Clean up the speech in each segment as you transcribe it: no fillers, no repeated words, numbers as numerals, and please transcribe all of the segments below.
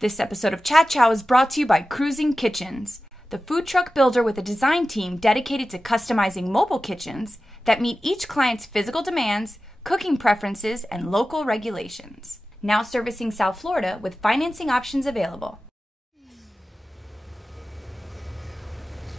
This episode of Chat Chow is brought to you by Cruising Kitchens, the food truck builder with a design team dedicated to customizing mobile kitchens that meet each client's physical demands, cooking preferences, and local regulations. Now servicing South Florida with financing options available.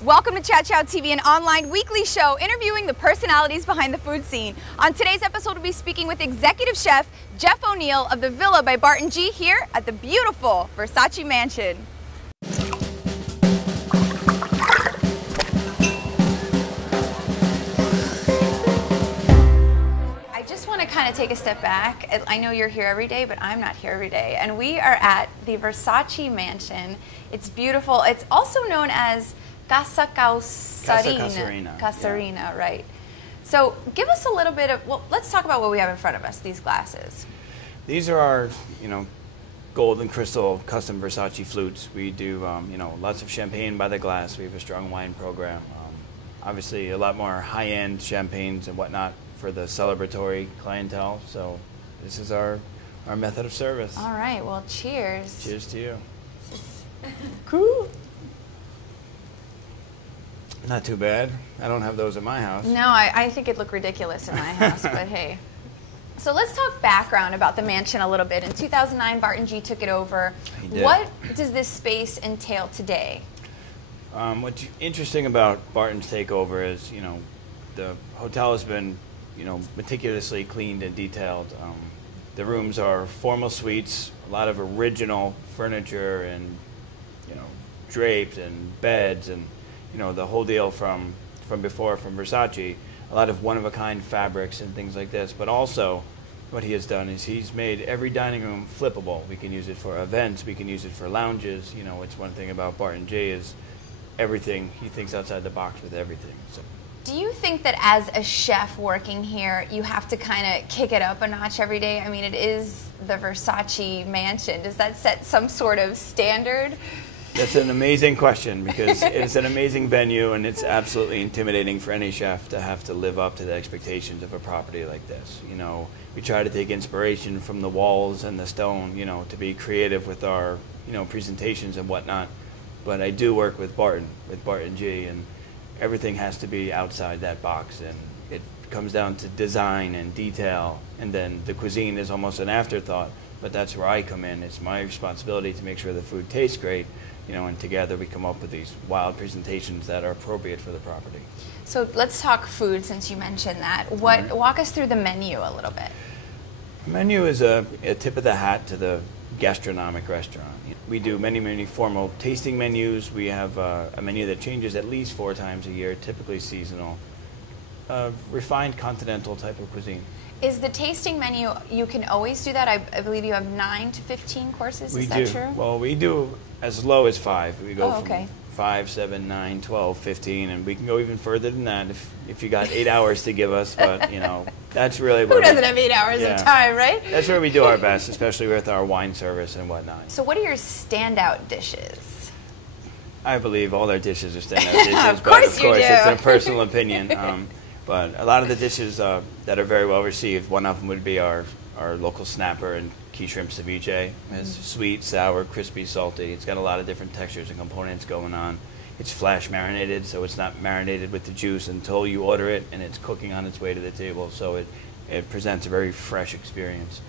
Welcome to Chat Chow TV, an online weekly show interviewing the personalities behind the food scene. On today's episode, we'll be speaking with executive chef Jeff O'Neill of the Villa by Barton G here at the beautiful Versace mansion. I just want to kind of take a step back. I know you're here every day, but I'm not here every day. And we are at the Versace mansion. It's beautiful. It's also known as Casa Casarina, yeah. Right. So give us a little bit of, well, let's talk about what we have in front of us, these glasses. These are our, gold and crystal custom Versace flutes. We do, lots of champagne by the glass. We have a strong wine program. Obviously, a lot more high-end champagnes and whatnot for the celebratory clientele. So this is our method of service. All right. Well, cheers. Cheers to you. Cool. Not too bad. I don't have those in my house. No, I think it'd look ridiculous in my house, but hey. So let's talk background about the mansion a little bit. In 2009, Barton G took it over. What does this space entail today? What's interesting about Barton's takeover is, the hotel has been, meticulously cleaned and detailed. The rooms are formal suites, a lot of original furniture and, drapes and beds and the whole deal from before, from Versace, a lot of one-of-a-kind fabrics and things like this. But also, what he has done is he's made every dining room flippable. We can use it for events. We can use it for lounges. It's one thing about Barton J is everything. He thinks outside the box with everything. So. Do you think that as a chef working here, you have to kind of kick it up a notch every day? I mean, it is the Versace mansion. Does that set some sort of standard? That's an amazing question because it's an amazing venue and it's absolutely intimidating for any chef to have to live up to the expectations of a property like this. We try to take inspiration from the walls and the stone, to be creative with our, presentations and whatnot. But I do work with Barton G, and everything has to be outside that box. And it comes down to design and detail, and then the cuisine is almost an afterthought. But that's where I come in. It's my responsibility to make sure the food tastes great. And together we come up with these wild presentations that are appropriate for the property. So let's talk food since you mentioned that. Walk us through the menu a little bit. The menu is a tip of the hat to the gastronomic restaurant. We do many formal tasting menus. We have a menu that changes at least 4 times a year, typically seasonal. Refined continental type of cuisine. Is the tasting menu, you can always do that? I believe you have 9 to 15 courses, is that true? Well, we do as low as 5. We go from 5, 7, 9, 12, 15, and we can go even further than that if you got 8 hours to give us, but, that's really where who doesn't have 8 hours of time, right? That's where we do our best, especially with our wine service and whatnot. So what are your standout dishes? I believe all our dishes are standout dishes, of course it's a personal opinion. But a lot of the dishes that are very well received, one of them would be our local snapper and key shrimp ceviche. It's sweet, sour, crispy, salty. It's got a lot of different textures and components going on. It's flash marinated, so it's not marinated with the juice until you order it, and it's cooking on its way to the table. So it presents a very fresh experience.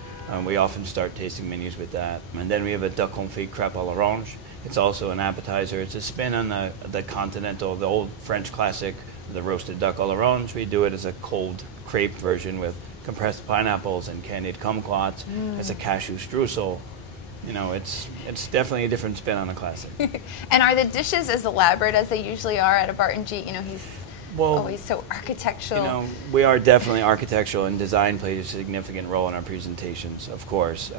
We often start tasting menus with that. And then we have a duck confit crêpe à l'orange. It's also an appetizer. It's a spin on the continental, the old French classic, the roasted duck à l'orange. We do it as a cold crepe version with compressed pineapples and candied kumquats as a cashew streusel. It's definitely a different spin on a classic. And are the dishes as elaborate as they usually are at a Barton G? He's always so architectural. We are definitely architectural, and design plays a significant role in our presentations, of course.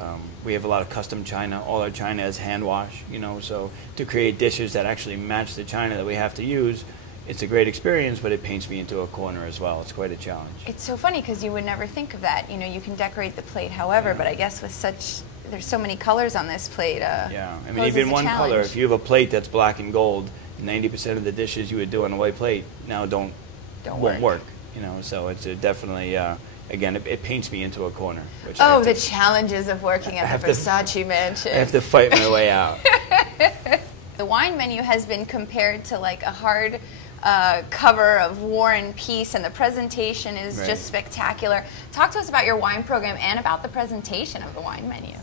We have a lot of custom china. All our china is hand wash, so to create dishes that actually match the china that we have to use, it's a great experience, but it paints me into a corner as well. It's quite a challenge. It's so funny because you would never think of that. You can decorate the plate however, but I guess with there's so many colors on this plate. Yeah, I mean, even one color, if you have a plate that's black and gold, 90% of the dishes you would do on a white plate now won't work. So it's definitely again, it paints me into a corner. Which Oh, the challenges of working at the Versace mansion. I have to fight my way out. The wine menu has been compared to like a hard cover of War and Peace, and the presentation is just spectacular. Talk to us about your wine program and about the presentation of the wine menu.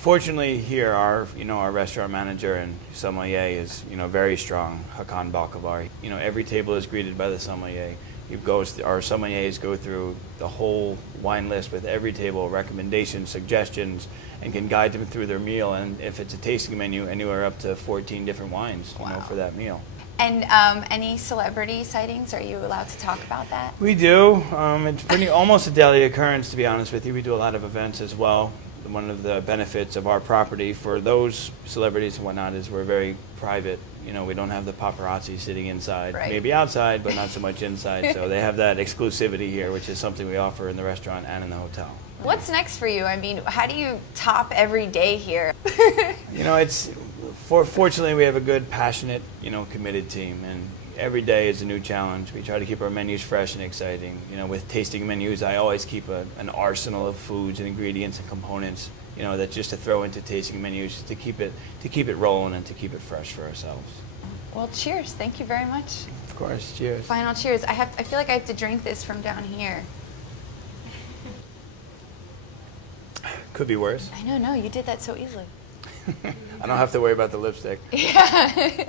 Fortunately, here our restaurant manager and sommelier is very strong. Hakan Balkavar. Every table is greeted by the sommelier. Our sommeliers go through the whole wine list with every table, recommendations, suggestions, and can guide them through their meal. And if it's a tasting menu, anywhere up to 14 different wines for that meal. And any celebrity sightings? Are you allowed to talk about that? We do. It's almost a daily occurrence, to be honest with you. We do a lot of events as well. One of the benefits of our property for those celebrities and whatnot is we're very private. We don't have the paparazzi sitting inside, maybe outside, but not so much inside. So they have that exclusivity here, which is something we offer in the restaurant and in the hotel. What's next for you? I mean, how do you top every day here? Fortunately, we have a good, passionate, committed team, and every day is a new challenge. We try to keep our menus fresh and exciting. With tasting menus, I always keep an arsenal of foods and ingredients and components, that just to throw into tasting menus to keep it rolling and to keep it fresh for ourselves. Well, cheers! Thank you very much. Of course, cheers. Final cheers. I feel like I have to drink this from down here. Could be worse. I know. No, you did that so easily. I don't have to worry about the lipstick. Yeah.